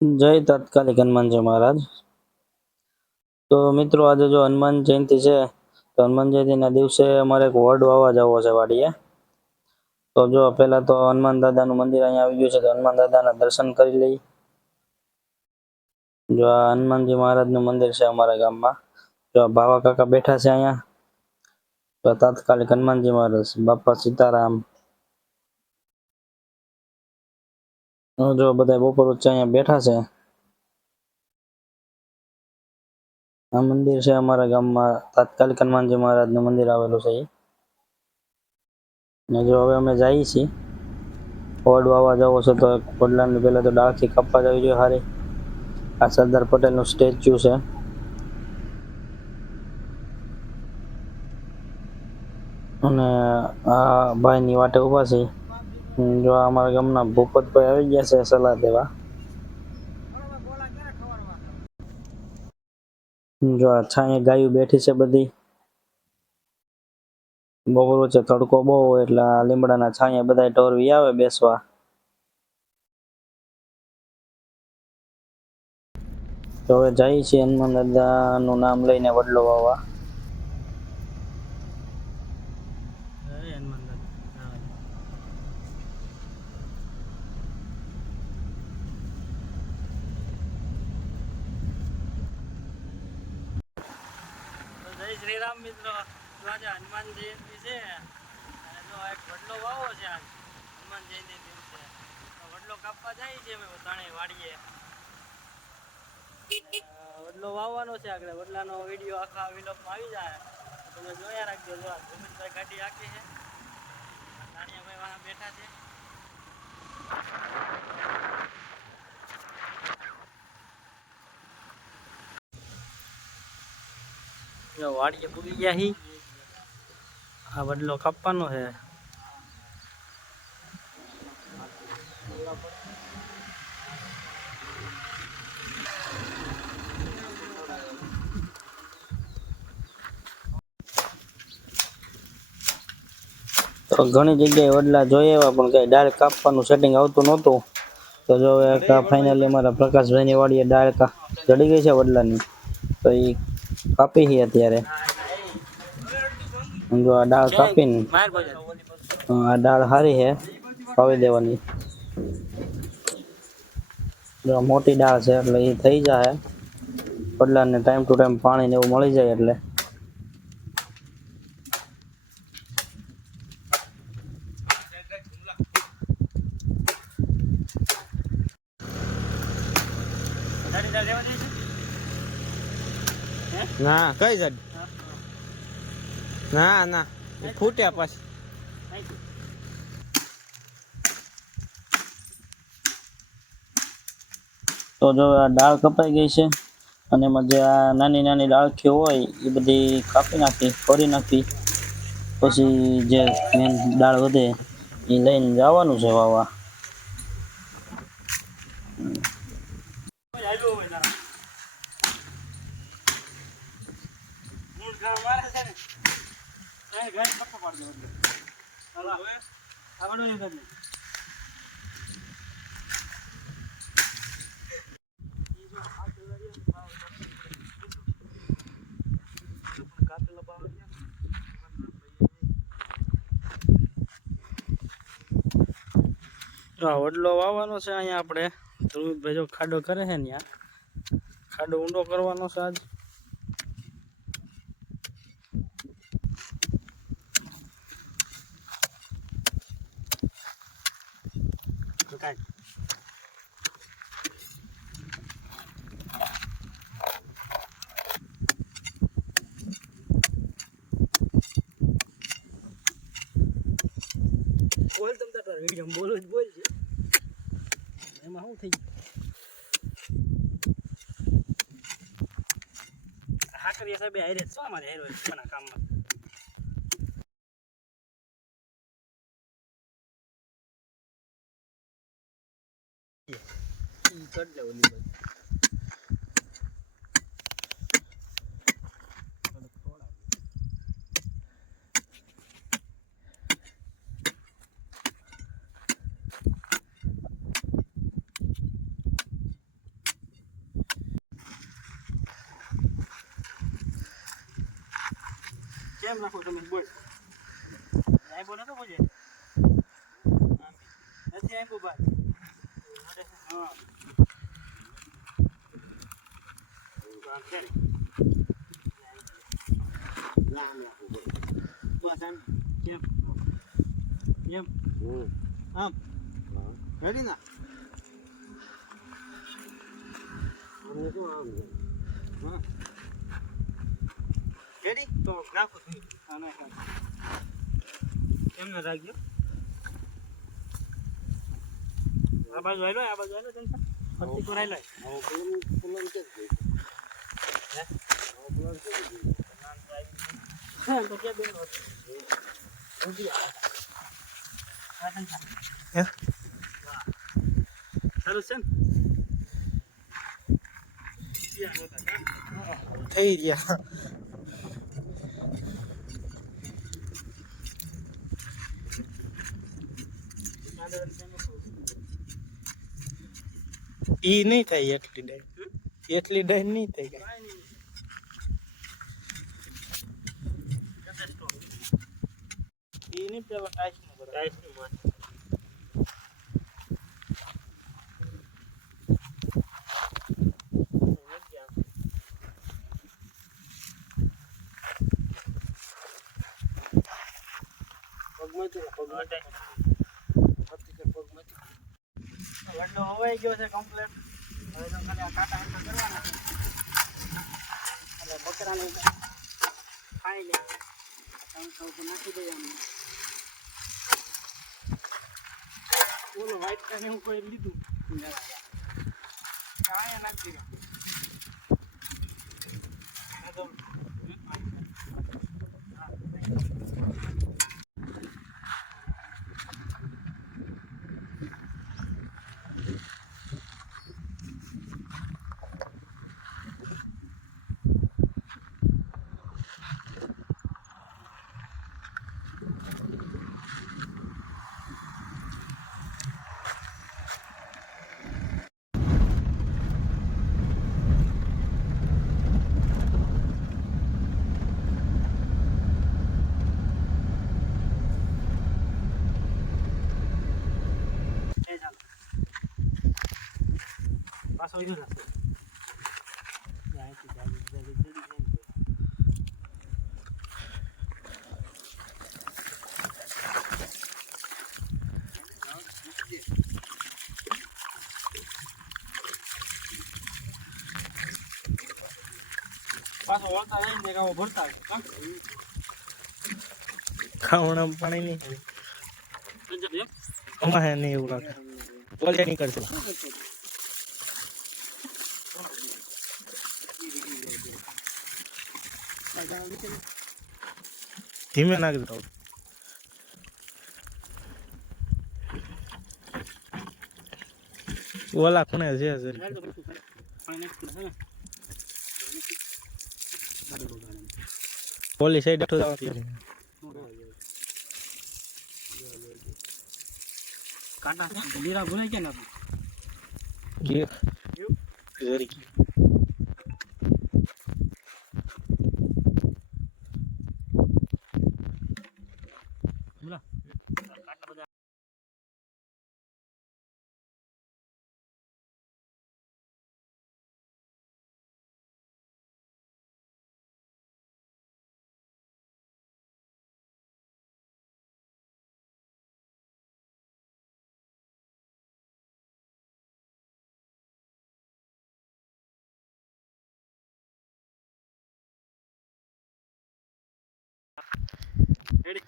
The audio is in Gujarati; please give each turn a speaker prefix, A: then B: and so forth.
A: જય તાત્કાલિક હનુમાનજી મહારાજ. તો મિત્રો, આજે જો હનુમાન જયંતિ છે, તો હનુમાન જયંતિના દિવસે અમારે એક વડ વાવવા જવો છે વાડીએ. તો જો પહેલા તો હનુમાન દાદાનું મંદિર અહીંયા આવી ગયું છે, તો હનુમાન દાદાના દર્શન કરી લઈ જો આ હનુમાનજી મહારાજનું મંદિર છે અમારા ગામમાં. જો આ ભાવા કાકા બેઠા છે અહીંયા. તો તાત્કાલિક હનુમાનજી મહારાજ, બાપા સીતારામ જો બધા બપોર વચ્ચે અહીંયા બેઠા છે. આ મંદિર છે અમારા ગામમાં, તાત્કાલિક હનુમાનજી મહારાજનું મંદિર આવેલું છે. ને જો હવે અમે જઈએ છીએ. વડ વાવા જવો છે તો વડલાને પહેલાં તો ડાળથી કાપવા જવી જોઈએ હારી. આ સરદાર પટેલનું સ્ટેચ્યુ છે. અને આ ભાઈની વાટે ઊભા છે. જો અમારા ગામના ભૂપતભાઈ આવી ગયા છે સલાહ દેવા. જો આ છાંયે ગાયું બેઠી છે બધી. બપોર વચ્ચે તડકો બહુ હોય એટલે આ લીમડાના છાંયા બધા ટોરવી આવે બેસવા. તો હવે જઈએ છીએ હનુમાન દાદાનું નામ લઈને વડલો વાવવા.
B: જય શ્રી રામ મિત્રો. જો આજે હનુમાન જયંતિ છે. અને જો એક વડલો વાવો છે આજ. હનુમાન જયંતિ દિવસે. વડલો કાપવા જાય છે અમે ત્રણેય વાડીએ. વડલો વાવવાનો છે આગળ. વડલાનો વીડિયો આખા વિલોપમાં આવી જાય. તમે જોયા રાખજો જો ભૂમિતભાઈ ગાડી આખી છે. આ તાણિયાભાઈ વાહ બેઠા છે. જો વાડીએ પૂગી ગયા હી. આ વડલો કાપવાનો છે
A: તો ઘણી જગ્યાએ વડલા જોઈ આવ્યા પણ કઈ ડાળ કાપવાનું સેટિંગ આવતું નહોતું. તો જો હવે ફાઇનલી અમારા પ્રકાશભાઈની વાડીએ ડાળ કા જડી ગઈ છે વડલાની. તો એ કાપી છે અત્યારે. જો આ ડાળ કાપીને ને આ ડાળ સારી છે વાવી દેવાની. જો મોટી ડાળ છે એટલે એ થઈ જાય વડલાને ટાઈમ ટુ ટાઈમ પાણી ને એવું મળી જાય એટલે.
C: ના, કઈ જડ ના ના ફૂટ્યા પછી.
A: તો જો આ ડાળ કપાઈ ગઈ છે અને એમાં જે આ નાની નાની ડાળખી હોય, એ બધી કાપી નાખી ફોડી નાખી. પછી જે મેન ડાળ વધે, એ લઈને જવાનું છે વાવા
B: કોઈ આવ્યો હોય તારા મૂળ ઘા મારે છે ને અહીં ઘાસ કપ્પો પાડી દો એટલે. હાલો હવે આ વડો ઈ કરી લે. ઈ જો આ પેલા રહ્યો ને, ભાવ પણ કાપેલો ભાવ રહ્યો ને. તો આ વડલો વાવવાનો છે અહીંયા આપણે. ધ્રુવભાઈ જો ખાડો કરે છે ને ખાડો ઊંડો કરવાનો છે આજ. બોલ તમ તાર વીડિયો બોલો જ બોલ છે. એમાં શું થઈ ગયું હાકરિયા સાહેબ હારે શું અમારે હેરો એના કામમાં કર લે ઓલી બાજુ કેમ રાખો તમે બોલ આઈ બોલે તો બોલે નથી આઈ ભાઈ હા બસ આમ કેમ કેમ આમ રેડી ના હા રેડી તો નાખો તમે હા ના એમને રાખજો આ બાજુ આયલો આ બાજુ આયલો ટેન્શન ફરતી પર આયલો હા તો કે બેન ઊભી આ હા ટેન્શન
C: હે?
B: સારું છે ને યા નહોતા, હા?
C: થઈ ગયા ઈ નહીં થાય એટલી ડાઈન એટલી ડાઈન નહીં થાય. ઈ નહીં પેલા ટાઈસનું બરાબર.
B: વડલો હવાઈ ગયો છે કમ્પ્લેટ હવે તો ખાલી આ કાંટા હાંકા કરવાના છે. એટલે બકરાને ખાઈ લે. ઉપર નાખી દઈએ આમ ઓલો વ્હાઈટ કાને હું કોઈ લીધું? કાંઈ નાખી દીધું. પાછો વળતા રહીને દેખાવો ભરતા?
C: ખાવણામાં પાણી નહીં? અમારે નહીં એવું લાગે ઓલે નહીં કરશે ધીમે નાખી દઉં. ઓલા ખૂણે છે.
B: તો ને?
C: ઓલી સાઈડ આટલું જવાથી
B: કાંટા લીરા ભૂલાઈ ગયા ને
C: જરી
B: રેડી.